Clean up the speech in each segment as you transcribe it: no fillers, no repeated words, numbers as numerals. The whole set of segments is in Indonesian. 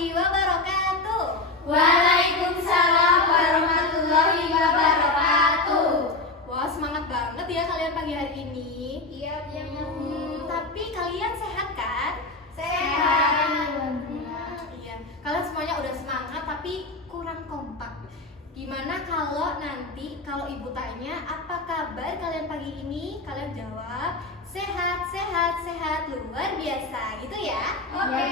warahmatullahi wabarakatuh. Waalaikumsalam warahmatullahi wabarakatuh. Wah, semangat banget ya kalian pagi hari ini. Iya, Tapi kalian sehat kan? Sehat. Iya. Kalian semuanya udah semangat tapi kurang kompak. Gimana kalau nanti kalau ibu tanya apa kabar kalian pagi ini, kalian jawab sehat, sehat, sehat, luar biasa, gitu ya? Oke.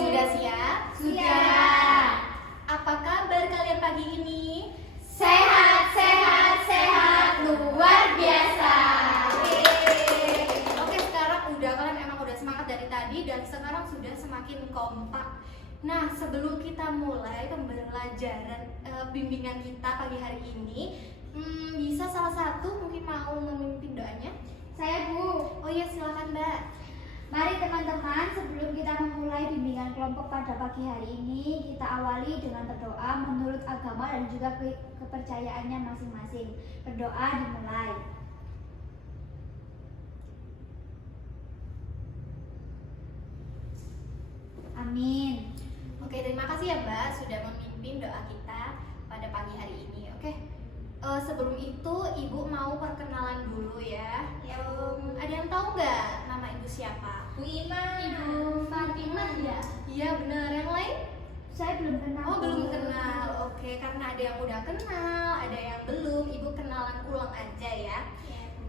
Sudah siap? Sudah. Apa kabar kalian pagi ini? Sehat, sehat, sehat, luar biasa. Oke, sekarang kalian emang udah semangat dari tadi dan sekarang sudah semakin kompak. Nah, sebelum kita mulai pembelajaran bimbingan kita pagi hari ini, bisa salah satu mungkin mau memimpin doanya? Saya Bu. Oh iya, silakan Mbak. Mari teman-teman, sebelum kita memulai bimbingan kelompok pada pagi hari ini, kita awali dengan berdoa menurut agama dan juga kepercayaannya masing-masing. Berdoa dimulai. Amin. Oke, terima kasih ya Mbak sudah memimpin doa kita pada pagi hari ini. Oke, sebelum itu Ibu mau perkenalan dulu ya. Ada yang tahu nggak nama Ibu siapa? Bu Ima. Ibu Fatimah ya? Iya benar. Yang lain? Saya belum kenal. Oh, belum kenal. Oke, karena ada yang udah kenal, ada yang belum. Ibu kenalan ulang aja ya.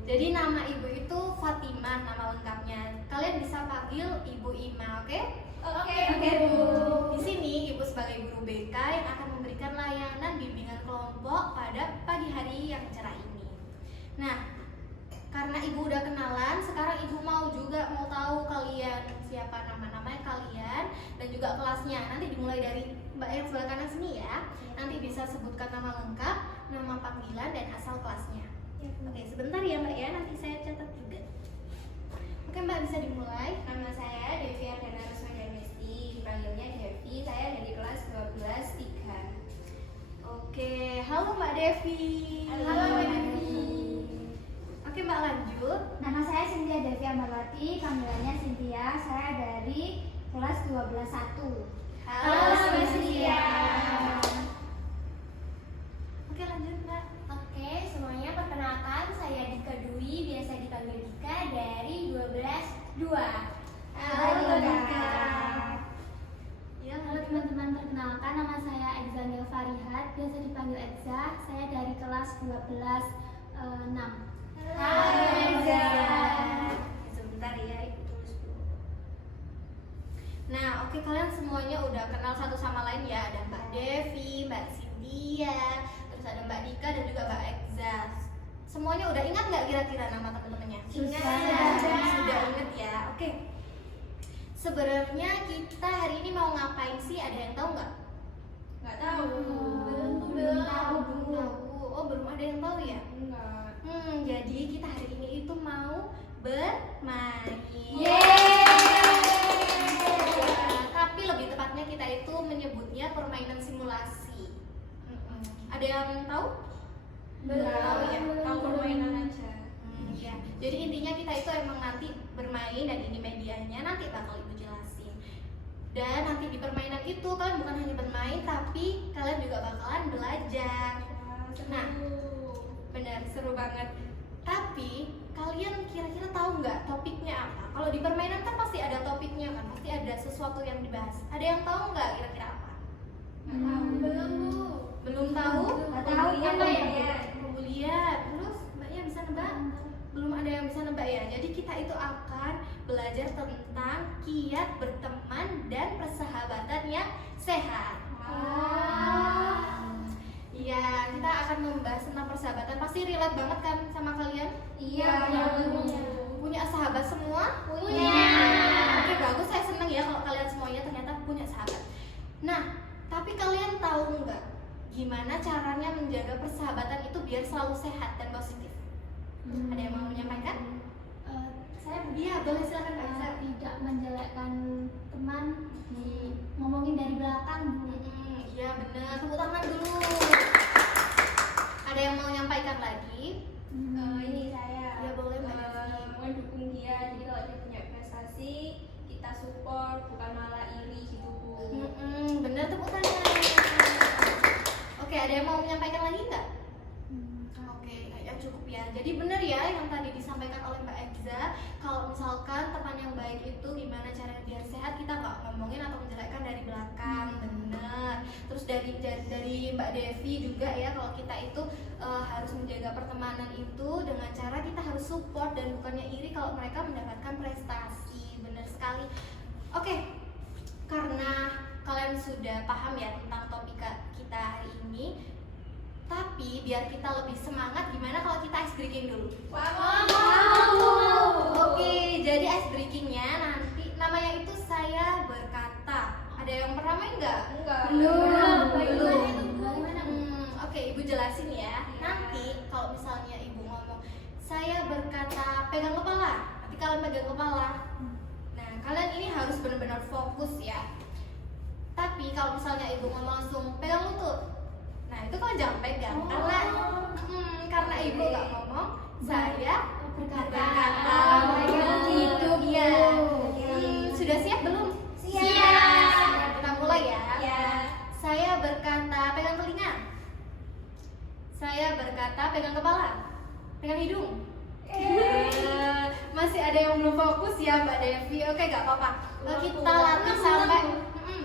Jadi nama Ibu itu Fatimah, nama lengkapnya. Kalian bisa panggil Ibu Ima, oke? Oke, Bu. Di sini Ibu sebagai guru BK yang akan memberikan layanan bimbingan kelompok pada pagi hari yang cerah ini. Nah, karena Ibu udah kenalan, sekarang Ibu mau tahu kalian siapa nama-namanya kalian dan juga kelasnya. Nanti dimulai dari Mbak yang sebelah kanan sini ya. Nanti bisa sebutkan nama lengkap, nama panggilan dan asal kelasnya. Oke, sebentar ya Mbak ya, nanti saya catat juga. Oke Mbak, bisa dimulai. Nama saya Devi Ardana Rusmajamesti, dipanggilnya Devi, saya dari kelas 12-3. Oke, halo Mbak Devi. Halo Mbak Devi. Oke Mbak, lanjut. Nama saya Cynthia Devi Amarwati, panggilannya Cynthia. Saya dari kelas 12-1. Halo Mbak Cynthia. Oke, lanjut Mbak. Oke, semuanya perkenalkan, saya Dika Dwi, biasa dipanggil Dika dari 12-2. Halo Dika. Ya, Halo teman-teman, perkenalkan nama saya Exanil Farihat, biasa dipanggil Exa. Saya dari kelas 12-6. Halo Exa. Sebentar ya, Ibu tulis dulu. Nah, oke, kalian semuanya udah kenal satu sama lain ya. Ada Mbak Devi, Mbak Cynthia, terus ada Mbak Dika dan juga Mbak Ekza. Semuanya udah ingat nggak kira-kira nama teman-temannya? Sudah ingat ya. Oke. Sebenarnya kita hari ini mau ngapain sih? Ada yang tahu nggak? Nggak tahu. Belum tahu. Oh, belum ada yang tahu ya? Enggak. Jadi kita hari ini itu mau bermain. Yeay. Tapi lebih tepatnya kita itu menyebutnya permainan simulasi. Ada yang tahu? Belum Tahu ya? tahu permainan aja. Ya. Jadi intinya kita itu emang nanti bermain dan ini medianya nanti bakal Ibu jelasin. Dan nanti di permainan itu kalian bukan hanya bermain tapi kalian juga bakalan belajar. Nah, benar, seru banget. Tapi kalian kira-kira tahu nggak topiknya apa? Kalau di permainan kan pasti ada topiknya kan, pasti ada sesuatu yang dibahas. Ada yang tahu nggak kira-kira apa? Belum, Bu. Belum tahu? Nggak tahu, apa ya? Pembulian. Terus Mbaknya bisa nebak? Belum ada yang bisa nebak ya. Jadi kita itu akan belajar tentang kiat berteman dan persahabatan yang sehat. Iya, kita akan membahas tentang persahabatan. Pasti relate banget kan sama kalian? Iya, Punya sahabat semua? Punya. Oke, bagus. Saya senang ya kalau kalian semuanya ternyata punya sahabat. Nah, tapi kalian tahu nggak gimana caranya menjaga persahabatan itu biar selalu sehat dan positif? Ada yang mau menyampaikan? Saya Iya, boleh silakan Mbak Iza. tidak menjelekkan teman, ngomongin dari belakang, Bu. Iya benar, tepuk tangan dulu. Ada yang mau menyampaikan lagi? Ini saya. Ya, boleh, Mbak Devi. Mendukung dia. Jadi kalau dia punya prestasi, kita support, bukan malah iri gitu, Bu. jadi benar ya yang tadi disampaikan oleh Mbak Egza, kalau misalkan teman yang baik itu gimana caranya biar sehat, kita nggak ngomongin atau menjelekkan dari belakang, bener. Terus dari Mbak Devi juga ya, kalau kita itu harus menjaga pertemanan itu dengan cara kita harus support dan bukannya iri kalau mereka mendapatkan prestasi, bener sekali. Oke, karena kalian sudah paham ya tentang topik kita hari ini, tapi biar kita lebih semangat, gimana kalau kita ice breaking dulu? Oke, jadi ice breakingnya nanti namanya itu saya berkata. Ada yang pernah main nggak? Belum. Bagaimana? Oke, ibu jelasin ya. Nanti kalau misalnya ibu ngomong saya berkata pegang kepala, nanti kalian pegang kepala. Nah, kalian ini harus benar-benar fokus ya. Tapi kalau misalnya ibu ngomong langsung pegang lutut, nah itu kan jangan pegang karena ibu nggak ngomong, saya berkata. Gitu, Bu. Iya. Sudah siap belum? Siap. Kita mulai ya. Ya. Saya berkata pegang telinga. Saya berkata pegang kepala. Pegang hidung. Masih ada yang belum fokus ya Mbak Devi. Oke, nggak apa-apa.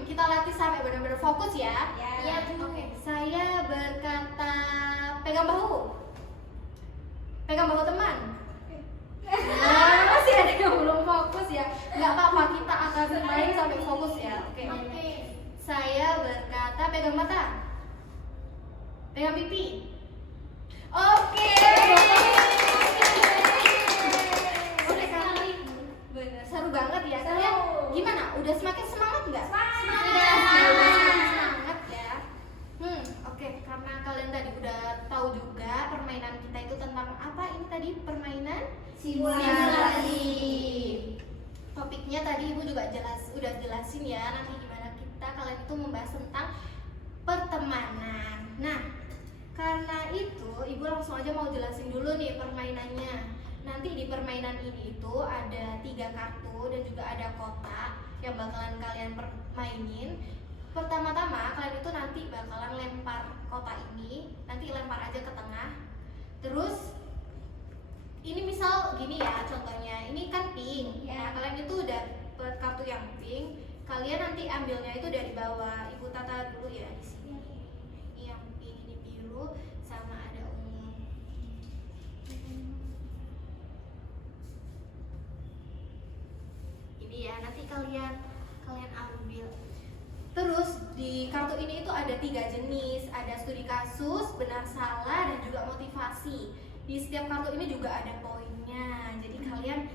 Kita latih sampai benar-benar fokus ya. Iya, Bu. Oke, saya berkata pegang bahu. Pegang bahu teman. Nah, masih ada yang belum fokus ya. Nggak apa-apa, kita akan main sampai fokus ya. Oke. Saya berkata pegang mata. Pegang pipi. Oke. Oke, kali. Bener, seru banget ya. Kalian gimana? Udah semakin semangat nggak? Semangat ya. Oke, karena kalian tadi udah tahu juga permainan kita itu tentang apa ini tadi? Permainan simulasi. Topiknya tadi Ibu juga udah jelasin ya, nanti gimana kalian itu membahas tentang pertemanan. Nah, karena itu Ibu langsung aja mau jelasin dulu nih permainannya. Nanti di permainan ini itu ada 3 kartu dan juga ada kotak yang bakalan kalian mainin. Pertama-tama kalian itu nanti bakalan lempar kotak ini, nanti lempar aja ke tengah. Terus ini misal gini ya contohnya, ini kan pink. Nah, kalian itu udah dapat kartu yang pink, kalian nanti ambilnya itu dari bawah. Ibu tata dulu ya di sini. Ini yang pink, ini biru, sama ada ungu. Ini ya, nanti kalian ambil. Terus di kartu ini itu ada 3 jenis, ada studi kasus, benar salah, dan juga motivasi. Di setiap kartu ini juga ada poinnya. Jadi kalian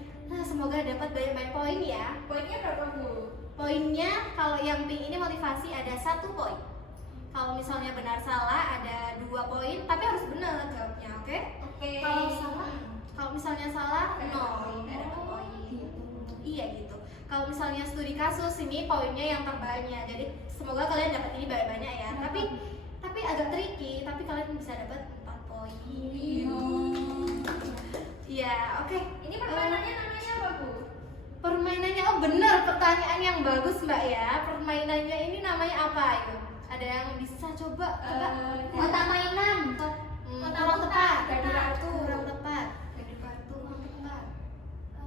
semoga dapat banyak-banyak poin ya. Poinnya berapa, Bu? Poinnya kalau yang pink ini motivasi ada 1 poin. Kalau misalnya benar salah ada 2 poin, tapi harus benar jawabnya, oke? Oke. Kalau misalnya salah 0, nggak dapat poin. Iya gitu. Kalau misalnya studi kasus ini poinnya yang terbanyak. Jadi semoga kalian dapat ini banyak-banyak ya. Tapi agak tricky, tapi kalian bisa dapat 4 poin. Iya, oke. Ini permainannya namanya apa, Bu? Permainannya, oh bener, pertanyaan yang bagus Mbak ya. Permainannya ini namanya apa? Ayo, ada yang bisa coba? Kotak mainan. Kurang tepat. Kurang tepat.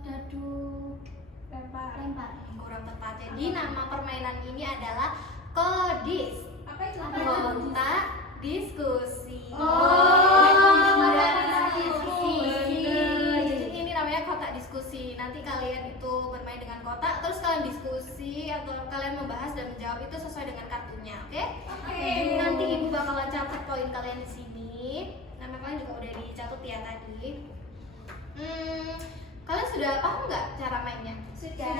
Dadu lempar. Kurang tepat. Jadi nama permainan ini adalah kodis. Apa itu? Kotak diskusi. Jadi ini namanya kotak diskusi. Nanti kalian itu bermain dengan kotak, terus kalian diskusi atau kalian membahas dan menjawab itu sesuai dengan kartunya, oke? Jadi nanti ibu bakalan catat poin kalian di sini. Nama kalian juga udah dicatat ya tadi. Kalian sudah paham nggak cara mainnya? Sudah.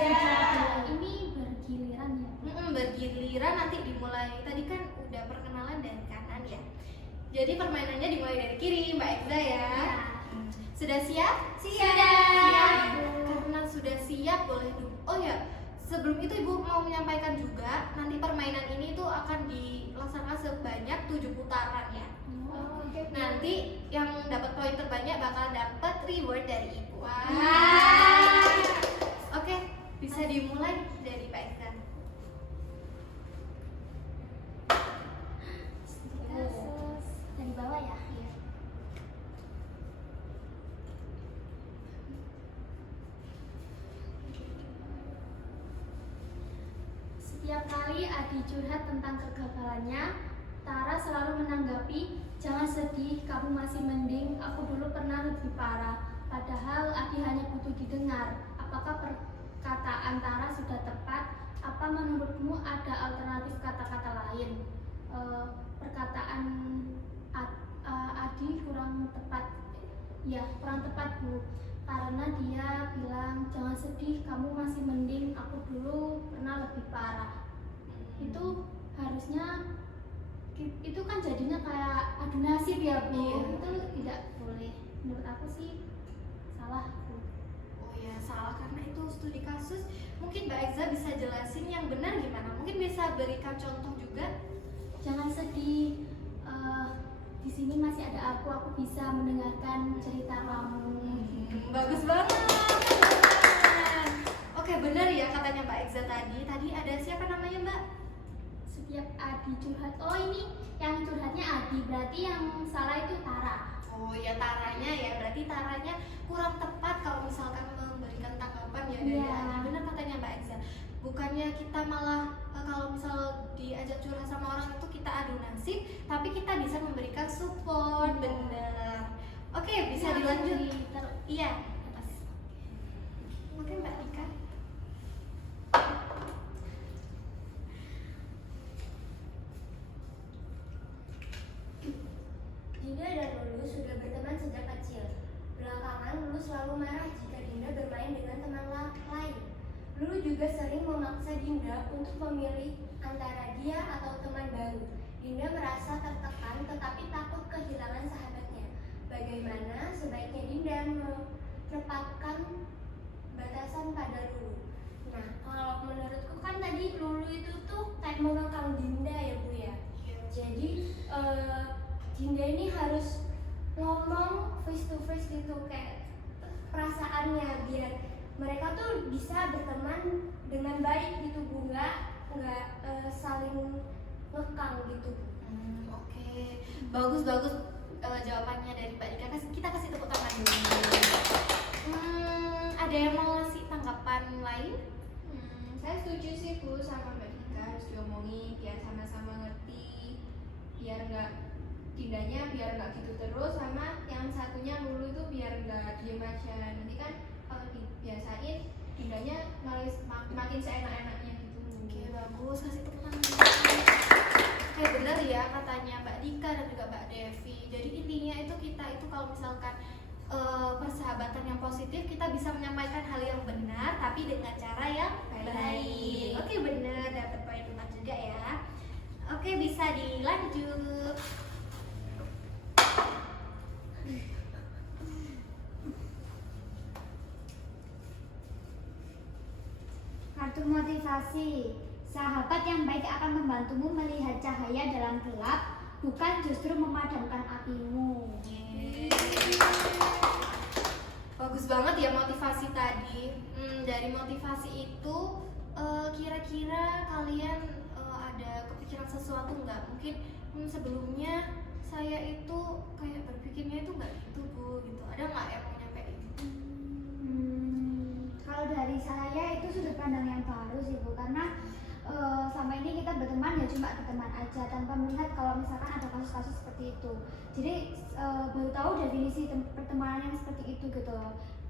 Ini bergiliran ya. Bergiliran, nanti dimulai. Tadi kan udah perkenalan dari kanan ya. Jadi permainannya dimulai dari kiri, Mbak Egza ya. Sudah siap? Siap. Karena sudah siap, boleh dulu. Oh ya, sebelum itu Ibu mau menyampaikan juga, nanti permainan ini tuh akan dilaksanakan sebanyak 7 putaran ya. Nanti yang dapat poin terbanyak bakal dapat reward dari Ibu. Oke, bisa dimulai dari Pak Iksan. Kasus dari bawah ya. Setiap kali Adi curhat tentang kegagalannya, Tara selalu menanggapi, "Jangan sedih, kamu masih mending, aku dulu pernah lebih parah." Padahal Adi hanya butuh didengar. Apakah perkataan Tara sudah tepat? Apa menurutmu ada alternatif kata-kata lain? Perkataan Adi kurang tepat. Ya, kurang tepat, Bu. Karena dia bilang, "Jangan sedih, kamu masih mending, aku dulu pernah lebih parah." Itu harusnya, itu kan jadinya kayak adu nasib ya, Bu. Iya. Itu tidak boleh. Menurut aku sih salah, Bu. Oh ya, salah karena itu studi kasus. Mungkin Mbak Eza bisa jelasin yang benar gimana? Mungkin bisa berikan contoh juga. Jangan sedih, di sini masih ada aku bisa mendengarkan cerita kamu. Bagus banget. Oke, benar ya katanya Mbak Eza tadi. Tadi ada siapa namanya, Mbak? Setiap Adi curhat, oh ini yang curhatnya Adi, berarti yang salah itu Tara. Oh ya, Taranya ya. Berarti Taranya kurang tepat kalau misalkan memberikan tanggapan ya dari Iya. Adi. Benar katanya Mbak Eza. Bukannya kita malah kalau misal diajak curhat sama orang itu kita adu nasib, tapi kita bisa memberikan support. Benar. Oke, bisa dilanjut. Iya. Oke, Mbak Ika. Dinda dan Lulu sudah berteman sejak kecil. Belakangan Lulu selalu marah jika Dinda bermain dengan teman lain. Lulu juga sering memaksa Dinda untuk memilih antara dia atau teman baru. Dinda merasa tertekan tetapi takut kehilangan sahabatnya. Bagaimana sebaiknya Dinda menetapkan batasan pada Lulu? Nah, kalau menurutku kan tadi Lulu itu tuh kayak mengekang Dinda ya, Bu ya. Jadi Dinda ini harus ngomong face to face gitu, kayak perasaannya, biar mereka tuh bisa berteman dengan baik gitu, Bu, nggak saling ngekang gitu. Oke. Bagus jawabannya dari Mbak Ika. Kita kasih tepuk tangan dulu. Ada yang mau ngasih tanggapan lain? Saya setuju sih, Bu, sama Mbak Dika, harus diomongin biar sama-sama ngerti, biar Dindanya biar nggak gitu terus, sama yang satunya Lulu itu biar nggak diem aja. Nanti kan kalau dibiasain Dindanya makin seenak-enaknya gitu. Oke, bagus. Kasih tepuk tangan. Oke, benar ya katanya Mbak Dika dan juga Mbak Devi. Jadi intinya itu kita itu kalau misalkan persahabatan yang positif, kita bisa menyampaikan hal yang benar tapi dengan cara yang baik. Oke, benar, dapat poin 4 juga ya. Oke, bisa dilanjut. Kartu motivasi. Sahabat yang baik akan membantumu melihat cahaya dalam gelap, bukan justru memadamkan apimu. Bagus banget ya motivasi tadi. Dari motivasi itu kira-kira kalian ada kepikiran sesuatu nggak? Mungkin sebelumnya saya itu kayak berpikirnya itu nggak gitu, Bu, gitu. Ada nggak yang mau nyampein? Kalau dari saya itu sudut pandang yang baru sih, Bu, karena sama ini kita berteman ya cuma berteman aja tanpa melihat kalau misalkan ada kasus-kasus seperti itu. Jadi baru tahu definisi pertemanan yang seperti itu gitu.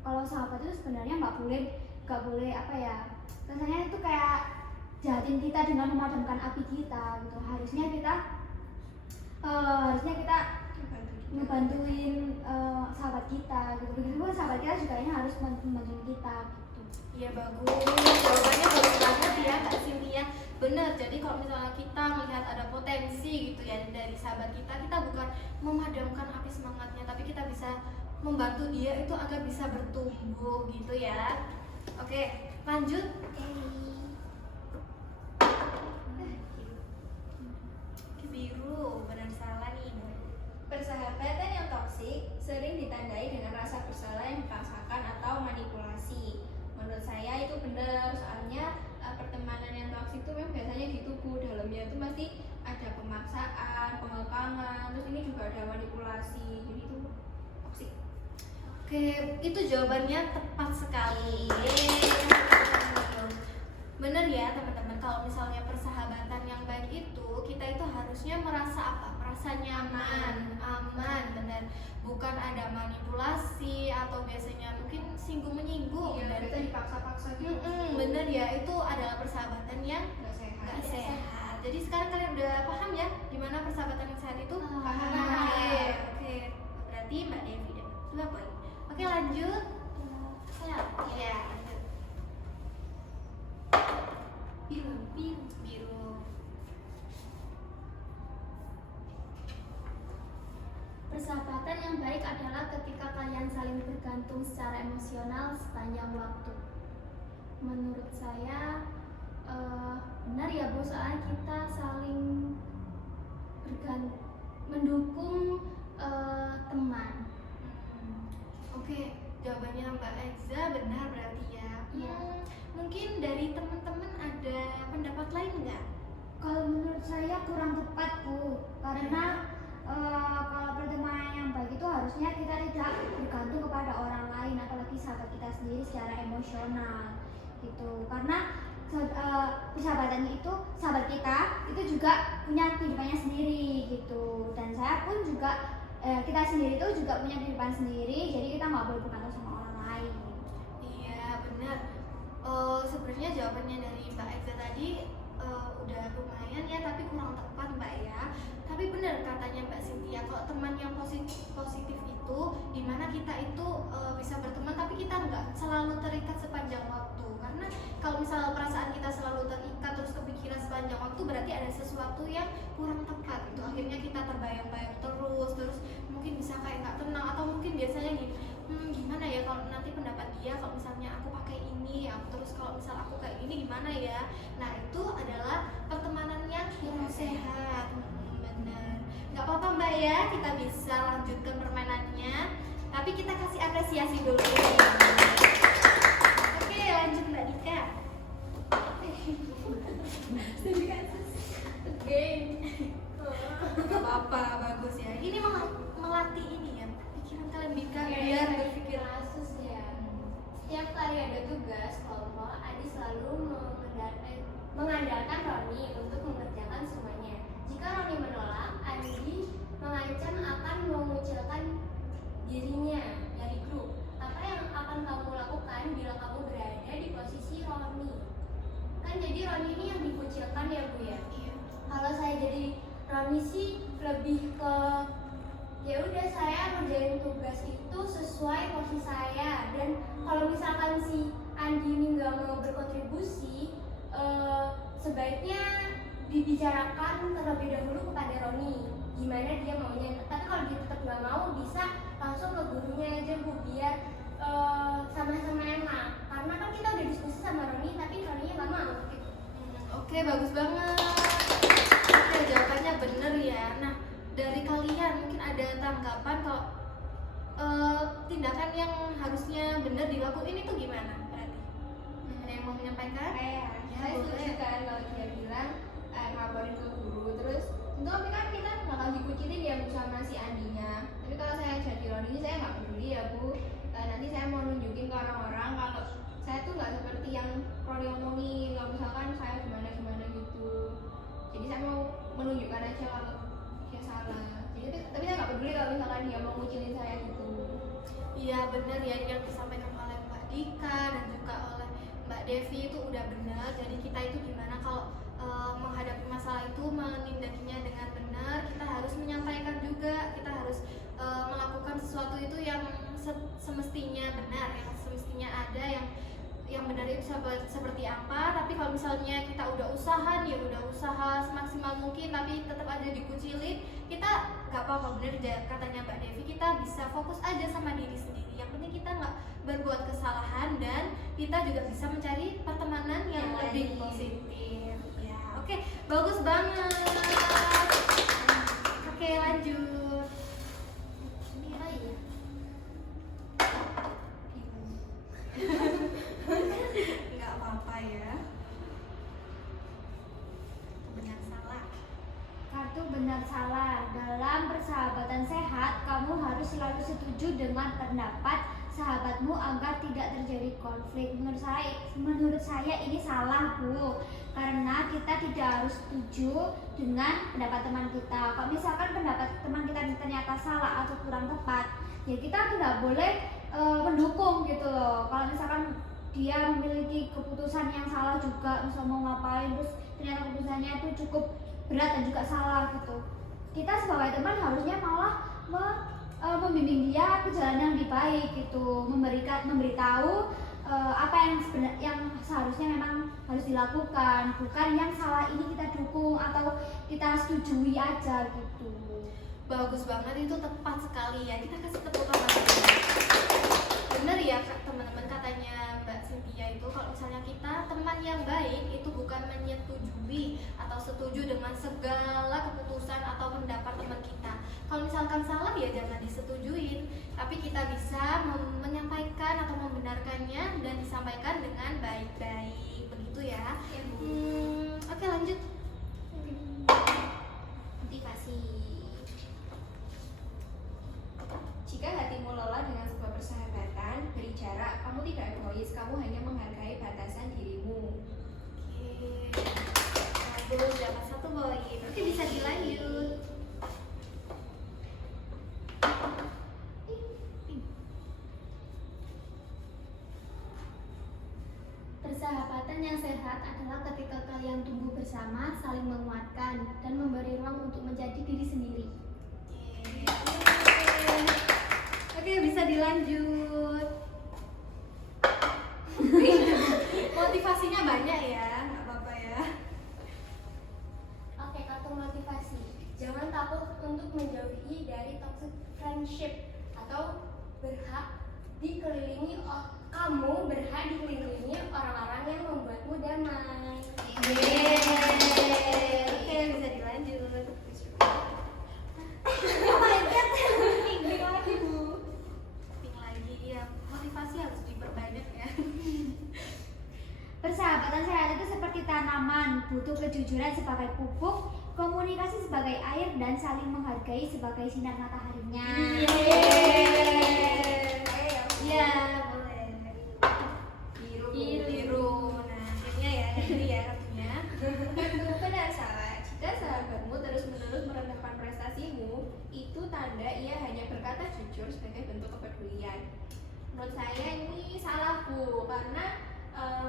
Kalau sahabat itu sebenarnya nggak boleh apa ya, rasanya itu kayak jahatin kita dengan memadamkan api kita gitu. Harusnya kita ngebantuin sahabat kita gitu. Begitu sahabat kita juga harus membantuin kita gitu. Iya, bagus. Jawabannya bagus banget ya Kak Cynthia. Bener, jadi kalau misalnya kita melihat ada potensi gitu ya dari sahabat kita, kita bukan memadamkan api semangatnya, tapi kita bisa membantu dia itu agar bisa bertumbuh gitu ya. Oke, lanjut. Biru, benar salah nih. Persahabatan yang toksik sering ditandai dengan rasa bersalah yang dipaksakan atau manipulasi. Menurut saya itu benar, soalnya pertemanan yang toksik itu memang biasanya gitu, Bu. Dalamnya itu pasti ada pemaksaan, pengekangan, terus ini juga ada manipulasi. Jadi itu toksik. Oke, itu jawabannya tepat sekali. bener ya teman-teman, kalau misalnya persahabatan yang baik itu kita itu harusnya merasa apa? Merasa nyaman, aman, bener. Bukan ada manipulasi atau biasanya mungkin singgung menyinggung. Iya, dan kita dipaksa-paksa gitu. bener ya, itu adalah persahabatan yang Nggak sehat. nggak sehat. Jadi sekarang kalian udah paham ya gimana persahabatan yang sehat itu? Paham. Oke. Berarti Mbak Devi dapat 2 poin. Oke, lanjut. Saya. Iya, lanjut. Biru. Persahabatan yang baik adalah ketika kalian saling bergantung secara emosional sepanjang waktu. Menurut saya benar ya Bu, soalnya kita saling mendukung teman. Oke, jawabannya Mbak Eza benar berarti ya. Iya. Mungkin dari teman-teman ada pendapat lain nggak? Kalau menurut saya kurang tepat Bu, karena kalau pertemanan yang baik itu harusnya kita tidak bergantung kepada orang lain, apalagi sahabat kita sendiri secara emosional gitu. Karena persahabatan itu, sahabat kita itu juga punya kehidupannya sendiri gitu. Dan saya pun juga kita sendiri itu juga punya kehidupan sendiri, jadi kita nggak boleh bergantung sama orang lain. Iya, benar. Sebenarnya jawabannya dari Mbak Eza tadi udah lumayan ya, tapi kurang tepat Mbak ya. Tapi benar katanya Mbak Cynthia, kalau teman yang positif itu dimana kita itu bisa berteman tapi kita nggak selalu terikat sepanjang waktu. Karena kalau misalnya perasaan kita selalu terikat terus kepikiran sepanjang waktu, berarti ada sesuatu yang kurang tepat gitu. Akhirnya kita terbayang-bayang terus mungkin bisa kayak nggak tenang, atau mungkin biasanya gini, gimana ya kalau nanti pendapat dia kalau misalnya aku pakai ini, terus kalau misal aku kayak ini gimana ya. Nah itu adalah pertemanan yang kurang sehat. Bener, nggak apa-apa Mbak ya, kita bisa lanjutkan permainannya, tapi kita kasih apresiasi dulu. Oke, lanjut Mbak Dika. Gak apa-apa, bagus ya. Ini melatih ini ya, pikiran kalian biar berpikir. Kasus ya. Setiap kali ada tugas kelompok, Adi selalu mengandalkan Roni untuk mengerjakan semuanya. Jika Roni menolak, Adi mengancam akan mengucilkan dirinya dari grup. Apa yang akan kamu lakukan bila kamu berada di posisi Roni? Kan jadi Roni ini yang dikucilkan ya Bu ya. Iya. Kalau saya jadi Roni sih lebih ke ya udah saya ngerjain tugas itu sesuai porsi saya, dan kalau misalkan si Andi ini nggak mau berkontribusi, sebaiknya dibicarakan terlebih dahulu kepada Roni gimana dia maunya. Tapi kalau dia tetap nggak mau, bisa langsung ke gurunya aja Bu, biar sama-sama enak. Karena kan kita udah diskusi sama Roni tapi Roninya nggak mau gitu. Oke, bagus banget. Oke, jawabannya bener ya. Nah, dari kalian mungkin ada tanggapan kalau tindakan yang harusnya benar dilakuin itu gimana? Berarti ada yang mau menyampaikan? Saya setuju kan kalau dia bilang ngabarin ke guru, terus tentu kan kita bakal dikucilin ya Bu sama si Andinya. Tapi kalau saya jadi Roni, saya nggak peduli ya Bu. Nanti saya mau nunjukin ke orang-orang kalau saya tuh nggak seperti yang Roni omongin, kalau misalkan saya gimana gitu. Jadi saya mau menunjukkan aja kalau dia salah. Jadi tapi saya nggak peduli kalau misalkan dia mau ngucilin saya gitu. Iya benar ya, yang disampaikan oleh Mbak Dika dan juga oleh Mbak Devi itu udah benar. Jadi kita itu gimana kalau menghadapi masalah itu, menindakinya dengan benar, kita harus menyampaikan juga, kita harus melakukan sesuatu itu yang semestinya benar, yang semestinya ada, yang benar itu seperti apa. Tapi kalau misalnya kita udah usaha nih, udah usaha semaksimal mungkin tapi tetap aja dikucilin, kita nggak apa-apa. Bener katanya Mbak Devi, kita bisa fokus aja sama diri sendiri. Yang penting kita nggak berbuat kesalahan dan kita juga bisa mencari pertemanan yang lebih positif. Ya, oke, bagus banget. Oke, lanjut. Ini apa ya? Nggak apa-apa ya. Benar salah. Kartu benar salah. Dalam persahabatan sehat, kamu harus selalu setuju dengan pendapat sahabatmu agar tidak terjadi konflik. Menurut saya ini salah, Bu. Karena kita tidak harus setuju dengan pendapat teman kita. Kalau misalkan pendapat teman kita ternyata salah atau kurang tepat, ya kita tidak boleh mendukung gitu loh. Kalau misalkan dia memiliki keputusan yang salah juga, misal mau ngapain terus ternyata keputusannya itu cukup berat dan juga salah gitu, kita sebagai teman harusnya malah membimbing dia ke jalan yang lebih baik gitu, memberitahu apa yang seharusnya memang harus dilakukan, bukan yang salah ini kita dukung atau kita setujui aja gitu. Bagus banget, itu tepat sekali ya, kita kasih tepuk tangan. Bener ya teman-teman, katanya Mbak Cynthia itu kalau misalnya kita teman yang baik itu bukan menyetujui atau setuju dengan segala keputusan atau pendapat teman kita. Kalau misalkan salah ya jangan disetujuin, tapi kita bisa menyampaikan atau membenarkannya dan disampaikan dengan baik-baik, begitu ya. Oke, lanjut. Motivasi. Jika hatimu lelah dengan sebuah persahabatan, beri jarak. Kamu tidak egois, kamu hanya menghargai batasan dirimu. Oke, bagus, dapat 1 poin. Oke, bisa dilanjut. Persahabatan yang sehat adalah ketika kalian tumbuh bersama, saling menguatkan, dan memberi ruang untuk menjadi diri sendiri. Oke, bisa dilanjut. Motivasinya banyak ya, nggak apa-apa ya. Oke, kartu motivasi. Jangan takut untuk menjauhi dari toxic friendship atau kamu berhak dikelilingi orang-orang yang membuatmu damai. Oke, bisa dilanjut. Ping lagi ya, motivasi harus diperbanyak ya. Persahabatan sehat itu seperti tanaman, butuh kejujuran sebagai pupuk, komunikasi sebagai air, dan saling menghargai sebagai sinar mataharinya. Iya, boleh. Biru. Nah, akhirnya ya, ini ya kartunya. Benar salah. Jika sahabatmu terus-menerus merendahkan prestasimu, itu tanda ia hanya berkata jujur sebagai bentuk kepedulian. Menurut saya ini salah, Bu, karena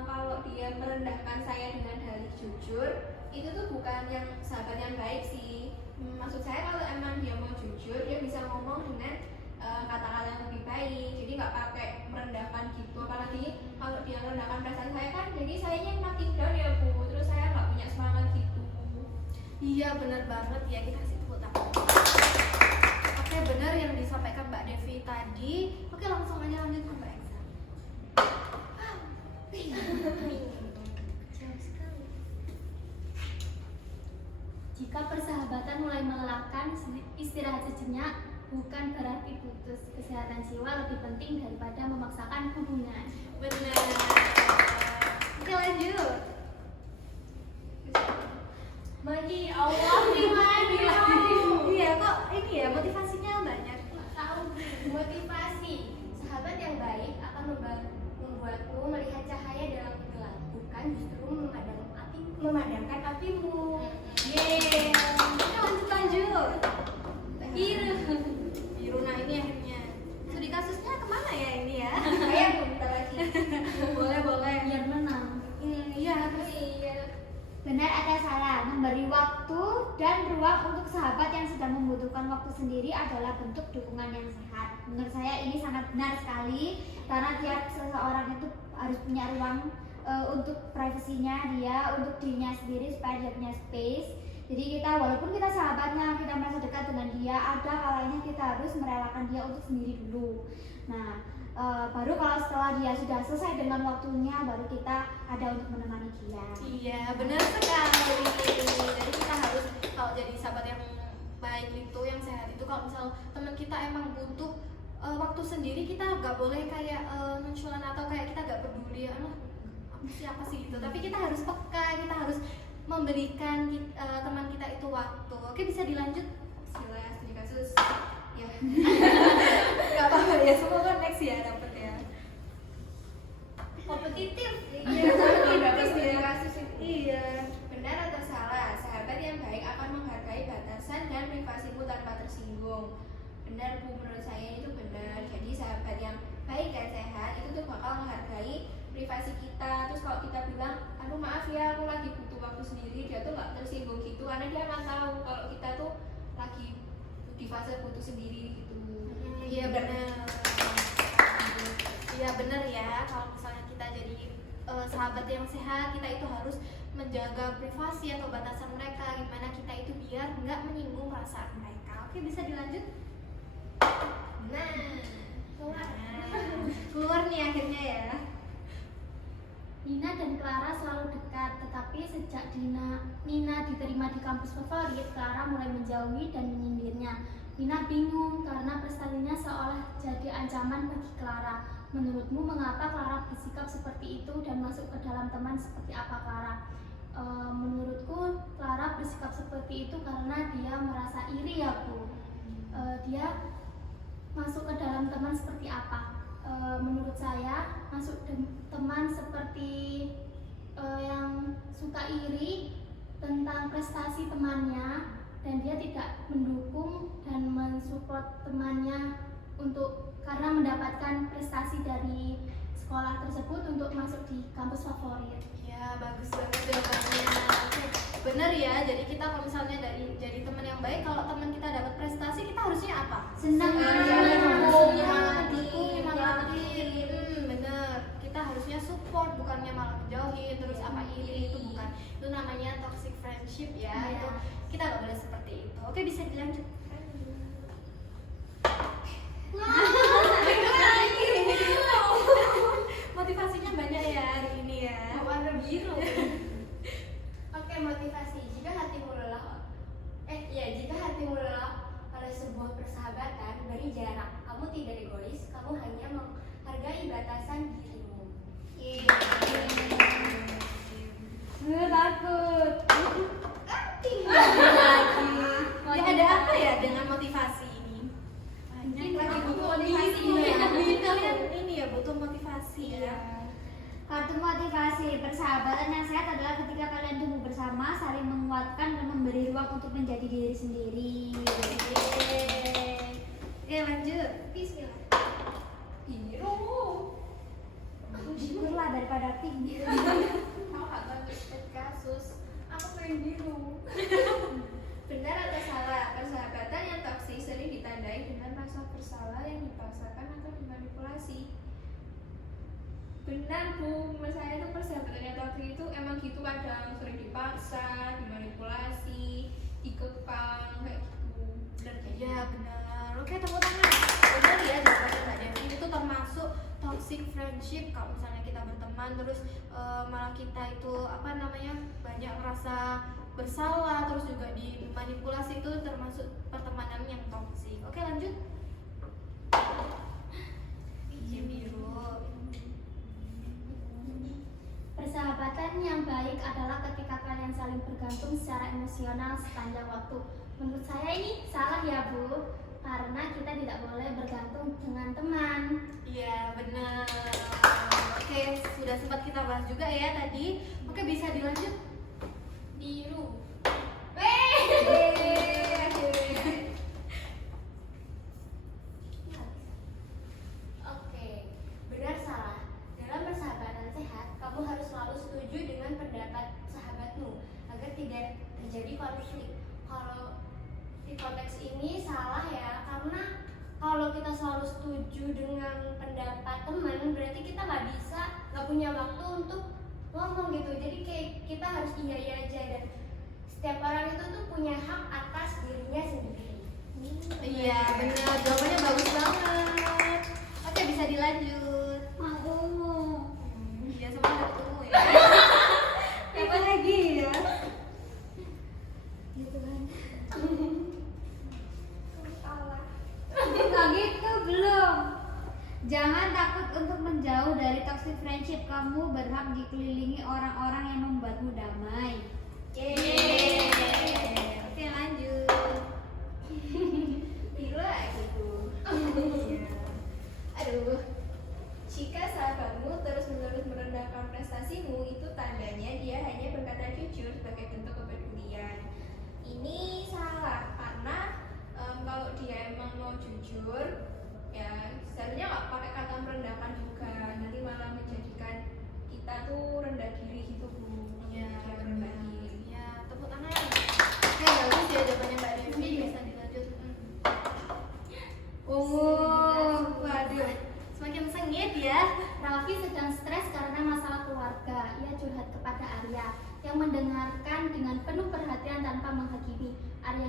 kalau dia merendahkan saya dengan dalih jujur, itu tuh bukan yang sahabat yang baik sih. Maksud saya kalau emang dia mau jujur, dia bisa ngomong dengan kata-kata yang lebih baik, jadi nggak pakai merendahkan gitu. Apalagi kalau dia merendahkan perasaan saya kan, jadi sayanya makin down ya, Bu. Terus saya nggak punya semangat gitu. Iya, benar banget ya, kita kasih tepuk tangan. Oke, benar yang disampaikan Mbak Devi tadi. Oke, langsung aja lanjut ke Mbak Eksa. Jauh sekali. Jika persahabatan mulai melelahkan, istirahat sejenak bukan berarti putus. Kesehatan jiwa lebih penting daripada memaksakan hubungan. Benar. Oke, lanjut. Mandi Allah lagi. Iya, kok ini ya motivasinya banyak. Tahu motivasi. Sahabat yang baik akan membuatmu melihat cahaya dalam gelap, bukan justru memadamkan apimu. Yeay. Oke, lanjut. Biru, nah ini akhirnya. Studi kasusnya kemana ya ini ya? Kayak bentar lagi. Boleh. Biar menang. Iya, terus Benar atau salah, memberi waktu dan ruang untuk sahabat yang sedang membutuhkan waktu sendiri adalah bentuk dukungan yang sehat. Menurut saya ini sangat benar sekali, karena tiap seseorang itu harus punya ruang untuk privasinya dia, untuk dirinya sendiri supaya dia punya space. Jadi kita walaupun kita sahabatnya, kita merasa dekat dengan dia, ada kalanya kita harus merelakan dia untuk sendiri dulu. Nah, baru kalau setelah dia sudah selesai dengan waktunya, baru kita ada untuk menemani dia. iya, benar sekali. Jadi kita harus kalau jadi sahabat yang baik itu, yang sehat itu, kalau misal teman kita emang butuh waktu sendiri, kita nggak boleh kayak nonchalant atau kayak kita nggak peduli, siapa sih gitu. Tapi kita harus peka, kita harus memberikan teman kita itu waktu. Oke, bisa dilanjut. Sila studi kasus. Ya. Gak apa-apa ya, semoga next ya dapet ya. Kompetitif. Iya, Kompetitif studi ya. kasus itu. Iya. Benar atau salah? Sahabat yang baik akan menghargai batasan dan privasimu tanpa tersinggung. Benar Bu, menurut saya itu benar. Jadi sahabat yang baik dan sehat itu tuh bakal menghargai privasi kita. Terus kalau kita bilang, aduh maaf ya aku lagi butuh waktu sendiri, dia tuh nggak tersinggung gitu karena dia emang tahu kalau kita tuh lagi di fase butuh sendiri gitu. Iya benar. Iya benar ya. Kalau misalnya kita jadi sahabat yang sehat, kita itu harus menjaga privasi atau batasan mereka. Gimana kita itu biar nggak menyinggung perasaan mereka. Oke, bisa dilanjut? Nah, Keluar nih akhirnya ya. Nina dan Clara selalu dekat, tetapi sejak Nina diterima di kampus favorit, Clara mulai menjauhi dan menyindirnya. Nina bingung karena prestasinya seolah jadi ancaman bagi Clara. Menurutmu mengapa Clara bersikap seperti itu dan masuk ke dalam teman seperti apa Clara? Menurutku Clara bersikap seperti itu karena dia merasa iri ya Bu. Dia masuk ke dalam teman seperti apa? Menurut saya masuk teman seperti yang suka iri tentang prestasi temannya dan dia tidak mendukung dan mensupport temannya untuk karena mendapatkan prestasi dari sekolah tersebut untuk masuk di kampus favorit. Ya bagus banget jawabannya. Oke, bener ya. Jadi kita kalau misalnya jadi teman yang baik, kalau teman kita dapat prestasi, kita harusnya apa? Senang Mendukung, nyemangatin. Bener. Kita harusnya support, bukannya malah menjauhi. Terus apa iri itu bukan. Itu namanya toxic friendship ya. Iya. Itu kita nggak boleh seperti itu. Oke, bisa dilanjut. Motivasinya banyak ya hari ini ya. warna biru. Oke, motivasi. Jika hatimu lelah oleh sebuah persahabatan, beri jarak. Kamu tidak egois, kamu hanya menghargai batasan dirimu. Takut. Ya ada apa ya dengan motivasi ini? Mungkin Banyak lagi butuh motivasi motivasi ya. ya. Kalian ini ya butuh motivasi ya. Kartu motivasi persahabatan yang sehat adalah ketika kalian tumbuh bersama, saling menguatkan dan memberi ruang untuk menjadi diri sendiri. Oke lanjut. Bismillah. Biru. Syukurlah daripada pink. Mau gak banget kasus? Aku pengen biru. Benar atau salah? Persahabatan yang toksik sering ditandai dengan rasa bersalah yang dipaksakan atau dimanipulasi. Benar Bu, menurut saya itu persahabatan yang toksik itu emang gitu, kadang sering dipaksa, dimanipulasi, dikekang kayak gitu. Benar kayak Iya benar. Oke tepuk tangan. Benar ya jawabannya Mbak Devi itu termasuk toxic friendship. Kalau misalnya kita berteman terus malah kita itu apa namanya banyak ngerasa bersalah terus juga dimanipulasi, itu termasuk pertemanan yang toksik. Oke lanjut. Hijau biru. Persahabatan yang baik adalah ketika kalian saling bergantung secara emosional sepanjang waktu. Menurut saya ini salah ya Bu, karena kita tidak boleh bergantung dengan teman. Iya benar. Oke sudah sempat kita bahas juga ya tadi. Oke bisa dilanjut. Biru. Oke, benar salah. Dalam persahabatan sehat, kamu harus selalu setuju dengan pendapat sahabatmu agar tidak terjadi konflik. Kalau di konteks ini salah ya, karena kalau kita selalu setuju dengan pendapat teman, berarti kita nggak punya waktu untuk ngomong gitu. Jadi kayak kita harus iya aja, dan setiap orang itu tuh punya hak atas dirinya sendiri. Iya benar, jawabannya bagus banget. Oke bisa dilanjut. Ya semua ada ketemu ya. Apa lagi ya? Gitu kan. Nggak gitu belum. Jangan takut untuk menjauh dari toxic friendship. Kamu berhak dikelilingi orang-orang yang membuatmu damai. Yeay. Oke lanjut. Biru lagi.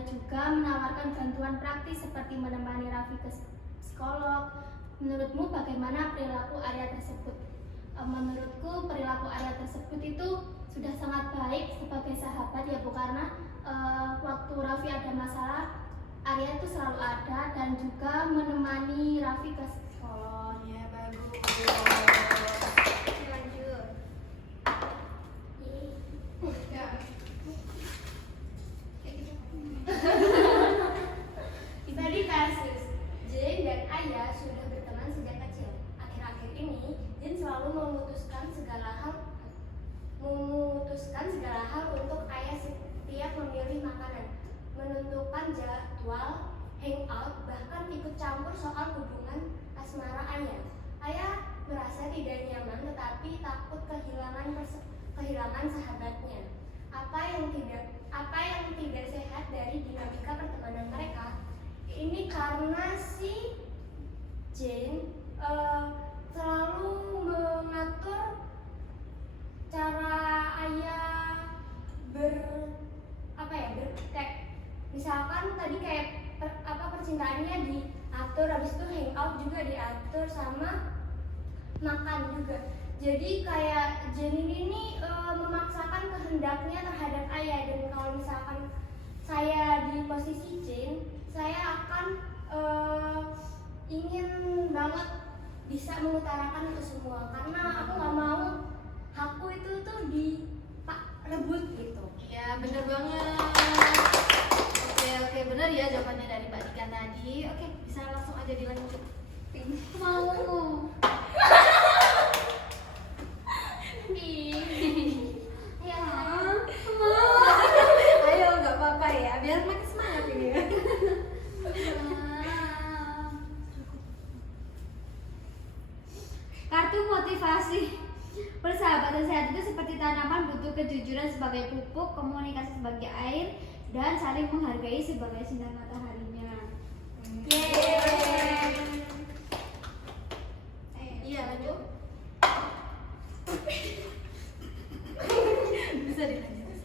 juga menawarkan bantuan praktis seperti menemani Raffi ke psikolog. Menurutmu bagaimana perilaku Arya tersebut? Menurutku perilaku Arya tersebut itu sudah sangat baik sebagai sahabat ya Bu, karena waktu Raffi ada masalah Arya itu selalu ada dan juga menemani Raffi ke psikolog. Ya, bagus. Lanjut. Tadi kasus Jane dan Ayah sudah berteman sejak kecil. Akhir-akhir ini Jane selalu memutuskan segala hal untuk Ayah setiap memilih makanan, menentukan jadwal hangout, bahkan ikut campur soal hubungan asmara Ayah. Ayah merasa tidak nyaman tetapi takut kehilangan sahabatnya. Apa yang tidak sehat dari dinamika pertemanan mereka? Ini karena si Jane selalu mengatur cara Ayah misalkan tadi kayak percintaannya diatur, habis itu hangout juga diatur, sama makan juga. Jadi kayak Jane ini memaksakan kehendaknya terhadap Ayah, dan kalau misalkan saya di posisi Jane, saya akan ingin banget bisa mengutarakan itu semua, karena aku nggak mau aku itu tuh rebut gitu. Ya, bener banget. Oke, bener ya jawabannya dari Mbak Dika tadi. Oke, bisa langsung aja dilanjut. Mau. Ya, Ayo, nggak apa-apa ya, biar makin semangat ini ya. Kartu motivasi. Persahabatan sehat itu seperti tanaman, butuh kejujuran sebagai pupuk, komunikasi sebagai air, dan saling menghargai sebagai sinar mataharinya. Iya, lanjut. Bisa dilanjut.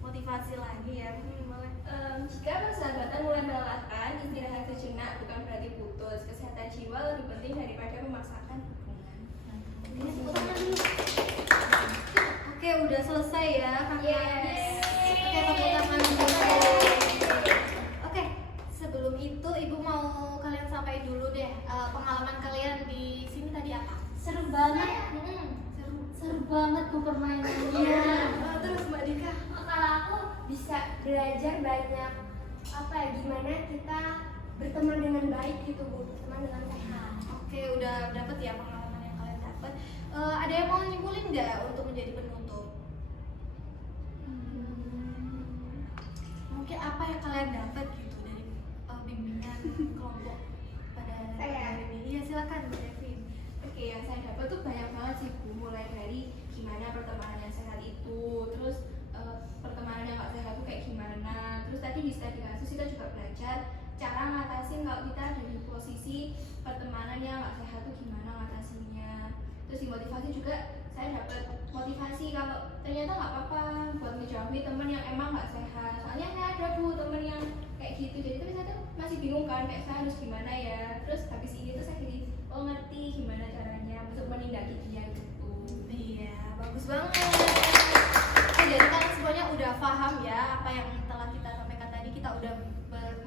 Motivasi lagi ya. Boleh. Jika persahabatan mulai melelahkan, istirahat sejenak bukan berarti putus. Kesehatan jiwa lebih penting daripada memaksakan hubungan. Ini tepuk tangan dulu. Oke, udah selesai ya kakak. Oke, tepuk tangan dulu. Oke, sebelum itu ibu mau kalian sampaikan dulu deh pengalaman kalian di sini tadi apa? Seru banget. Seru banget Bu permainannya. Terus Mbak Dika? kalau aku bisa belajar banyak gimana kita berteman dengan baik gitu Bu, berteman dengan sehat. Oke, udah dapet ya pengalaman yang kalian dapet. Ada yang mau nyimpulin nggak untuk menjadi penutup? Mungkin apa yang kalian dapat gitu dari bimbingan kelompok pada hari ini? Iya, silakan Bu Devin. Oke, yang saya dapat tuh banyak banget sih Bu, mulai dari gimana pertemanan yang sehat itu, terus pertemanan yang gak sehat tuh kayak gimana, terus tadi di studi kasus kita juga belajar cara ngatasin kalau kita ada di posisi pertemanan yang gak sehat tuh gimana ngatasinnya. Terus di motivasi juga saya dapat motivasi kalau ternyata nggak apa-apa buat ngejauhi temen yang emang nggak sehat. Soalnya saya ada Bu temen yang kayak gitu, jadi tuh saya tuh masih bingung kan kayak saya harus gimana ya. Terus habis ini tuh saya jadi ngerti gimana caranya untuk menindaki dia gitu. Iya, bagus banget. Jadi kalian semuanya udah paham ya apa yang telah kita sampaikan tadi. Kita udah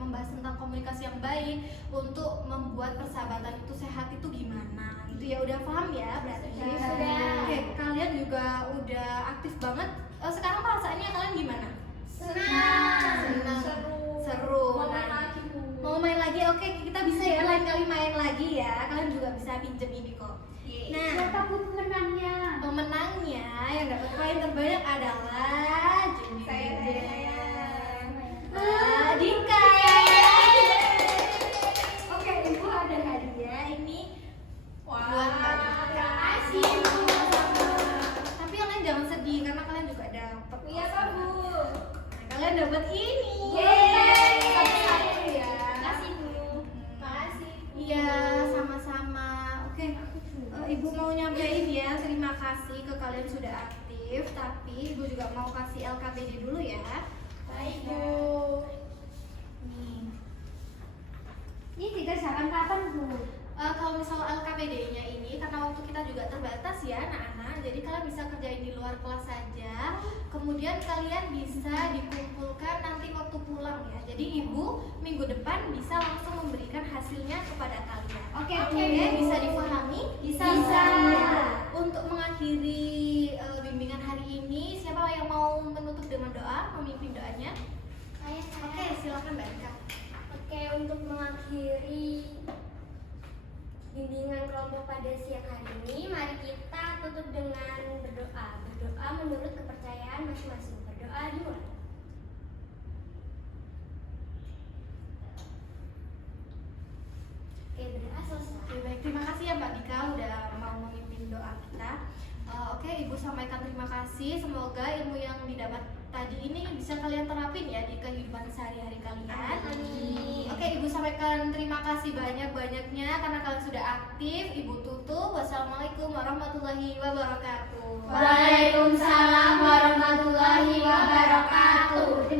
membahas tentang komunikasi yang baik untuk membuat persahabatan itu sehat itu gimana. Itu ya udah paham ya berarti. Sudah. Oke, kalian juga udah aktif banget. Sekarang perasaannya kalian gimana? Senang. Seru. Mau main Nah, lagi Bu. mau main lagi? Oke, kita bisa ya lain kali main lagi ya. Kalian juga bisa pinjem ini kok. Nah, Siapa Bu pemenangnya? pemenangnya yang dapat poin terbanyak adalah Saya. Dika. Oke, Ibu ada hadiah ini buat Mbak Dika. Makasih Bu. Tapi kalian jangan sedih karena kalian juga dapat. Iya Pak Bu. Nah, kalian dapat ini. Yeay. Satu-satu ya. Makasih Bu. Makasih. Iya, sama-sama. Oke, Ibu mau nyampein ya, terima kasih ke kalian sudah aktif. Tapi Ibu juga mau kasih LKPD dulu ya. Baik. ya anak-anak. Jadi kalian bisa kerjain di luar kelas saja. Kemudian kalian bisa dikumpulkan nanti waktu pulang ya. Jadi ibu minggu depan bisa langsung memberikan hasilnya kepada kalian. Oke, Bisa dipahami? Bisa. Untuk mengakhiri bimbingan hari ini, siapa yang mau menutup dengan doa, memimpin doanya? Oke, silakan Mbak Eka. Oke, untuk mengakhiri bimbingan kelompok pada siang hari ini, mari kita tutup dengan berdoa. Berdoa menurut kepercayaan masing-masing. Berdoa dimulai. Oke, berdoa selesai. Oke, baik, terima kasih ya Mbak Dika udah mau memimpin doa kita. Oke, Ibu sampaikan terima kasih. Semoga ilmu yang didapat tadi ini bisa kalian terapin ya di kehidupan sehari-hari kalian. Oke, Ibu sampaikan terima kasih banyak-banyaknya karena kalian sudah aktif. Ibu tutup. Wassalamualaikum warahmatullahi wabarakatuh. Waalaikumsalam warahmatullahi wabarakatuh.